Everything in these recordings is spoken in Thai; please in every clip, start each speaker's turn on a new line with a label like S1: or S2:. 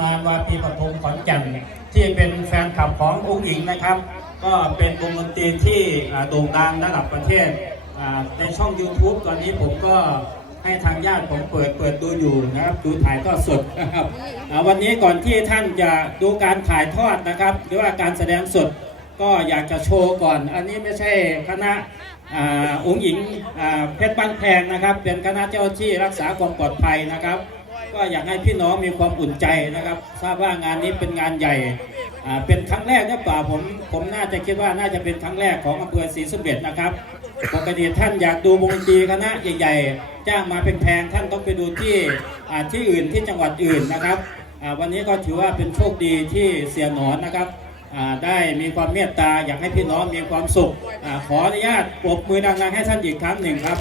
S1: มาวาปีปฐมขอนแก่นที่เป็นแฟนคลับขององค์หญิงนะครับ ก็เป็นวงดนตรีที่โด่งดังระดับประเทศในช่อง YouTube ตอนนี้ผมก็ให้ทางญาติผมเปิดเปิดดูอยู่นะครับดูถ่ายทอดสดนะครับวันนี้ก่อนที่ท่านจะดูการถ่ายทอดนะครับ หรือว่าการแสดงสดก็อยากจะโชว์ก่อน อันนี้ไม่ใช่คณะอองค์หญิงเพชรบ้านแพงนะครับ เป็นคณะเจ้าหน้าที่รักษาความปลอดภัยนะครับ ก็อยากให้พี่น้องมีความอุ่นใจนะครับ ทราบว่างานนี้เป็นงานใหญ่เป็นครั้งแรกหรือเปล่าผมผมน่าจะคิดว่าน่าจะเป็นครั้งแรกของอำเภอศรีสมเด็จนะครับปกติท่านอยากดูวงดนตรีคณะใหญ่ๆ จ้างมาเป็นแพงท่านต้องไปดูที่ที่อื่นที่จังหวัดอื่นนะครับวันนี้ก็ถือว่าเป็นโชคดีที่เสียหนอนนะครับได้มีความเมตตาอยากให้พี่น้องมีความสุขอขออนุญาตปรบมือดังๆให้ท่านอีกครั้งหนึ่งครับ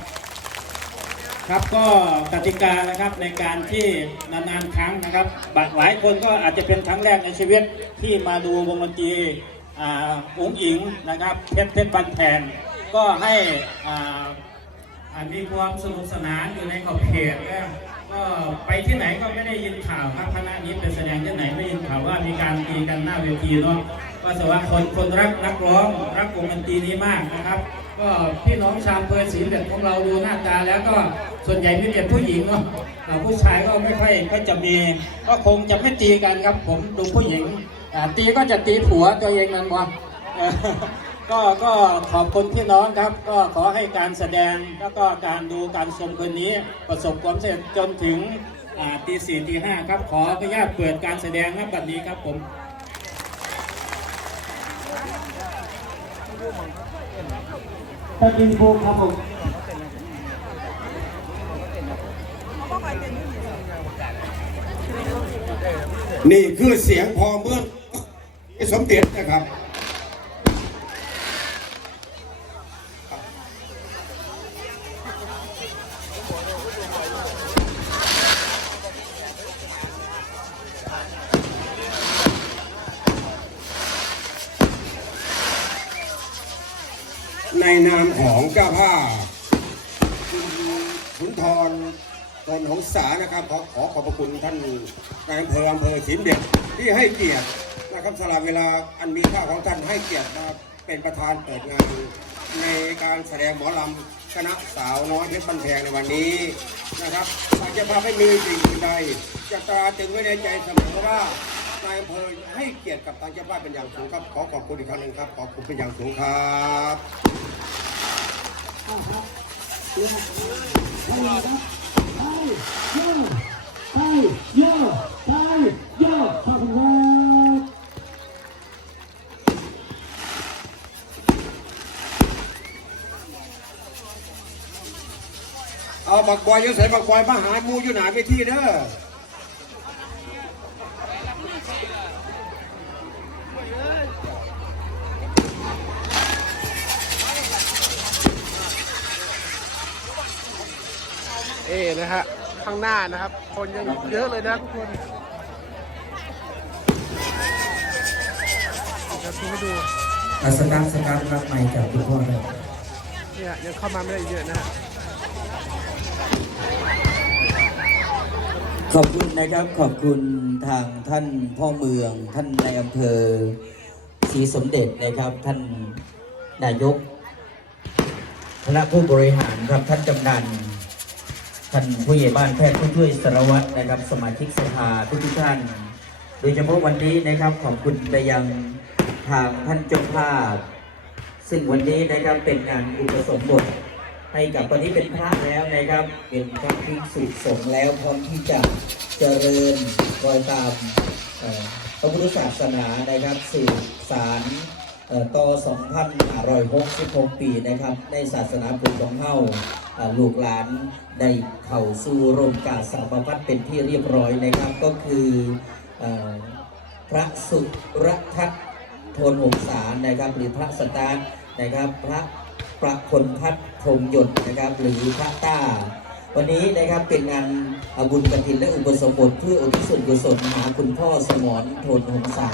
S1: ครับก็กติกานะครับในการที่นานๆครั้งนะครับบัตรหลายคนก็อาจจะเป็นครั้งแรกในชีวิตที่มาดูวงดนตรีอ่าองค์หญิงนะครับเพชรเพชรบันแพงก็ให้มีความสนุกสนานอยู่ในขอบเขตก็ไปที่ไหนก็ไม่ได้ยินข่าวครับคณะนี้ไปแสดงที่ไหนไม่ยินข่าวว่ามีการตีกันหน้าเวทีเนาะก็แสดงว่าคนคนรักนักร้องรักวงดนตรีนี้มากนะครับ ก็พี่น้องชาวเภอศรีสมเด็จของเราดูหน้าตาแล้วก็ส่วนใหญ่มีแต่ผู้หญิงเนาะผู้ชายก็ไม่ค่อยก็จะมี ก็คงจะไม่ตีกันครับ ผมดูผู้หญิงตีก็จะตีผัวตัวเองนั่นวะก็ก็ขอบคุณพี่น้องครับ ก็ขอให้การแสดงแล้วก็การดูการชมคืนนี้ประสบความสำเร็จจนถึงตีสี่ตีห้าครับขออนุญาตเปิดการแสดงณบัดนี้ครับผม
S2: ตะกินโครับผม
S3: นี่คือเสียงพอเมื่อสมเด็จนะครับ ของเจ้าภาพคุณสุนทรตนของสานะครับขอขอขอบพระคุณท่านนายอำเภออำเภอสิมเด็จที่ให้เกียรตินะครับสละเวลาอันมีค่าของท่านให้เกียรติมาเป็นประธานเปิดงานในการแสดงหมอลำคณะสาวน้อยเพชรบันแพงในวันนี้นะครับทางเจ้าภาไม่มีสิ่งอื่นใดจะตราตรึงไว้ในใจเสมอว่านายอำเภอให้เกียรติกับทางเจ้าภาพเป็นอย่างสูงครับ ขอขอบคุณอีกครั้งหนึ่งครับ ขอบคุณเป็นอย่างสูงครับ เอาบักบอยอยังใส่บักบอยมาหาหมูอยู่หนาเวทีเด้อ
S4: เอนะฮะข้างหน้านะครับ คนยังเยอะเลยนะทุกคนเดี๋ยวคุณให้ดู
S2: อะสตาร์ทสตาร์ทรับใหม่จากคุณพ่อเลย
S4: เนี่ยยังเข้ามาไม่ได้เยอะนะฮะ
S5: ขอบคุณนะครับขอบคุณทางท่านพ่อเมือง ท่านในายอำเภอศรีสมเด็จนะครับ ท่านนายกคณะผู้บริหารครับท่านกำนัน ท่านผู้ใหญ่บ้านแพทย์ผู้ช่วยสารวัตรนะครับ สมาชิกสภาทุกท่าน โดยเฉพาะวันนี้นะครับขอบคุณไปยังทางท่านเจ้าภาพ ซึ่งวันนี้นะครับเป็นงานอุปสมบทให้กับตอนนี้เป็นพระแล้วนะครับ เป็นพระภิกษุสงฆ์แล้วพร้อมที่จะเจริญรอยตามพระพุทธศาสนานะครับสืบสาร ต่อ2,566 ปีนะครับ ในศาสนาพุทธของเฮาลูกหลานได้เข้าสู่ร่มกาสาวพัดเป็นที่เรียบร้อยนะครับ ก็คืออพระสุรทัศน์โทนองศานะครับ หรือพระสตาร์นะครับ พระประคนพัฒน์พรหมหยดนะครับ หรือพระต้า วันนี้นะครับเป็นงานบุญกฐินและอุปสมบทเพื่ออุทิศส่วนกุศลหาคุณพ่อสมรโทนองศา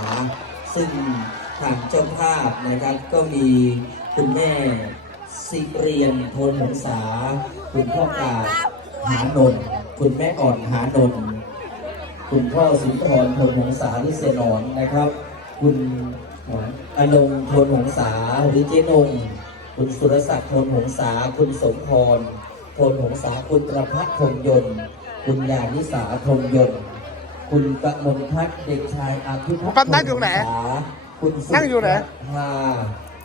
S5: ซึ่ง ทางเจ้าภาพนะครับ ก็มีคุณแม่สิเรียนโทนองศาคุณพ่อกาหานนคุณแม่อ่อนหานนคุณพ่อสุนทรพลหงษาหรือเสนอนนะครับ คุณอนงพลหงษาหรือเจนงคุณสุรศักดิ์พลหงษา คุณสมพรพลหงษาคุณประพัฒน์พงยนต์ คุณยานิสาพงยนต์ คุณกมลพัฒน์เด็กชายอาภิพัฒน์
S4: นั่งอยู่ไหน
S5: พงษา คุณสุ
S4: นั่งอยู่ไหน
S5: ภา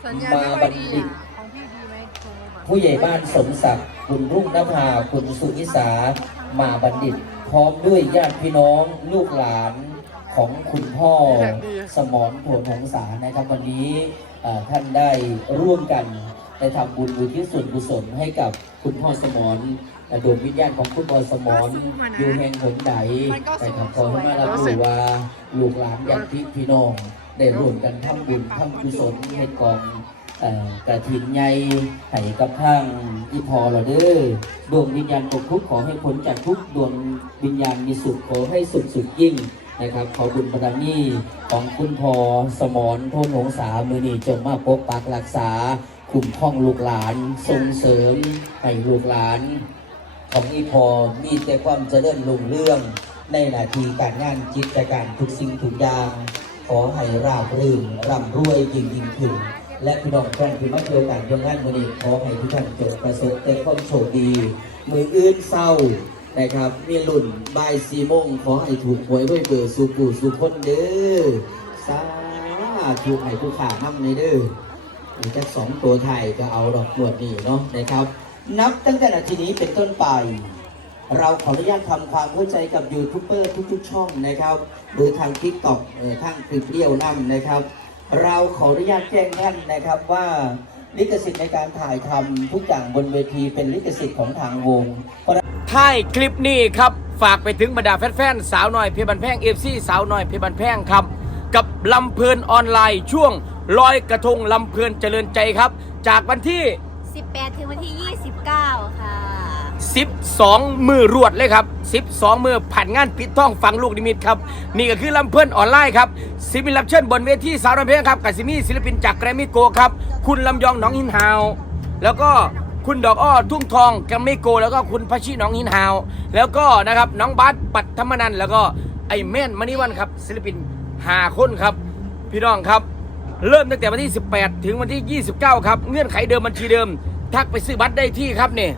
S6: สัญญาณ
S5: มา
S6: ไม่ค่
S5: บั
S6: อย
S5: ณ
S6: ดี
S5: ฑิต
S6: อะของพี่ดีไหมโทรมา
S5: ผู้ใหญ่บ้านสมศักดิ์คุณรุ่งนภาคุณสุนิสามาบัณฑิต พร้อมด้วยญาติพี่น้องลูกหลานของคุณพ่อ สมรโผลหงษานะครับวันนี้เอ่อท่านได้ร่วมกันได้ทำบุญอุทิศส่วนกุศลให้กับคุณพ่อสมรเอ่อดวงวิญญาณของคุณพ่อสมรอยู่แห่งหนใดแต่ขอขอให้มารับรู้ว่าลูกหลานญาติพี่น้อง ได้ร่วมกันทำบุญทำกุศลให้กองกระถินใหญ่ให้กับทางอีพอเราเด้อดวงวิญญาณตกทุกข์ขอให้พ้นจากทุกดวงวิญญาณมีสุขขอให้สุขสุดยิ่งนะครับขอบุญบารมีของคุณพอสมรโทนหงษามือนีจงมาปกปักรักษาคุ้มครองลูกหลานส่งเสริมให้ลูกหลาน ของอีพอมีแต่ความเจริญรุ่งเรื่องในหน้าที่การงานกิจการทุกสิ่งทุกอย่าง ขอให้ราบรื่นร่ำรวยยิ่งยิ่งขึ้น และพี่น้องท่านที่มาเที่ยวกันยังงานวันนี้ขอให้ทุกท่านจงประสบแต่ความโชคดี มืออื่นเศร้านะครับ มีรุ่นบ่ายสี่โมงขอให้ถูกหวยไว้เบอร์สู่ปู่สู่คนเด้อสาธุให้ผู้ขาน้ำในเด้ออีกแค่สองตัวไทยก็เอาดอกหนวดนี่เนาะนะครับ นับตั้งแต่นาทีนี้เป็นต้นไป เราขออนุญาตทำความเข้าใจกับยูทูบเบอร์ทุกๆช่องนะครับ หรือทางทิกตอกทางคลิปเรียวนั่นนะครับ เราขออนุญาตแจ้งท่านนะครับว่าลิขสิทธิ์ในการถ่ายทำทุกอย่างบนเวทีเป็นลิขสิทธิ์ของทางวง
S7: ท้ายคลิปนี้ครับ ฝากไปถึงบรรดาแฟนๆสาวน้อยเพชรบันแพงเอฟซีสาวน้อยเพชรบันแพงครับ กับลำเพลินออนไลน์ช่วงลอยกระทงลำเพลินเจริญใจครับ จากวันที่
S6: 18 ถึงวันที่ 29 ค่ะ
S7: 12 มือรวดเลยครับ 12 มือผ่านงานปิดท่องฟังลูกนิมิตครับ นี่ก็คือลำเพลินออนไลน์ครับศิลปินรับเชิญบนเวทีสาวน้อยเพลงครับกับซิมีศิลปินจากแกรมมี่โกครับ คุณลำยองหน้องหินฮาว แล้วก็คุณดอกอ้อทุ่งทองแกรมมี่โก แล้วก็คุณพัชชีหน้องหินฮาว แล้วก็นะครับน้องบาสปัตธรรมนันท์แล้วก็ไอแม่นมณีวันครับศิลปินหาคนครับ พี่น้องครับ เริ่มตั้งแต่วันที่ 18 ถึงวันที่ 29 ครับ เงื่อนไขเดิมบัญชีเดิม ทักไปซื้อบัตรได้ที่ครับเนี่ย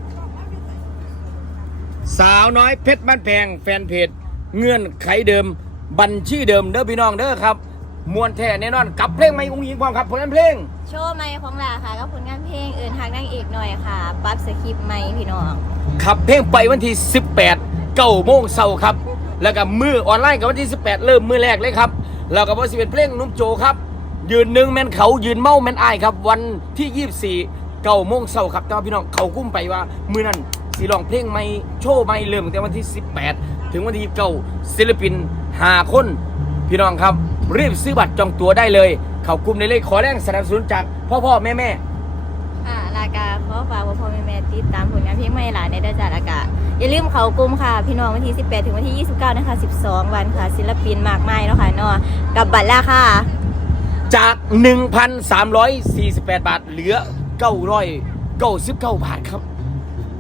S7: สาวน้อยเพชรบ้านแพงแฟนเพจเงื่อนไขเดิม บัญชีเดิมเด้อพี่น้องเด้อครับมวนแท้แน่นอนกับเพลงไม่อุ้งยิงความครับผลงานเพลง
S6: โชว์ใหม่ของหลาค่ะกับผลงานเพลงเอื่นทางนางเอกหน่อยค่ะปั๊บสคริปต์ใหม่พี่น้อง
S7: ขับเพลงไปวันที่ 18เก้าโมงเช้าครับ แล้วก็มือออนไลน์กับวันที่ 18 เริ่มมือแรกเลยครับแล้วก็วันสิเป็นเพลงนุ่มโจครับ ยืนหนึ่งแมนเขายืนเมาแมนอายครับ วันที่ 24เก้าโมงเช้าครับแต่ว่าพี่น้องเขากุ้มไปว่ามือนั้น สีร้องเพลงไม่โชว์ไม่เริ่มตั้งแต่วันที่ 18 ถึงวันที่29ศิลปิน5คนพี่น้องครับ รีบซื้อบัตรจองตั๋วได้เลย เขากลุ่มในเลขขอแรงสนับสนุนจากพ่อพ่อแม่แม่
S6: ค่ะลากาขอฝากพ่อพ่อแม่แม่ติดตามผลงานเพลงใหม่หลานในด้านจาลากาอย่าลืมเขากลุ่มค่ะ พี่น้องวันที่ 18 ถึงวันที่ 29 นะคะ 12 วันค่ะ ศิลปินมากมายแล้วค่ะเนาะกับบัตรแล้วค่ะ
S7: จาก 1,348 บาท เหลือ 999 บาทครับ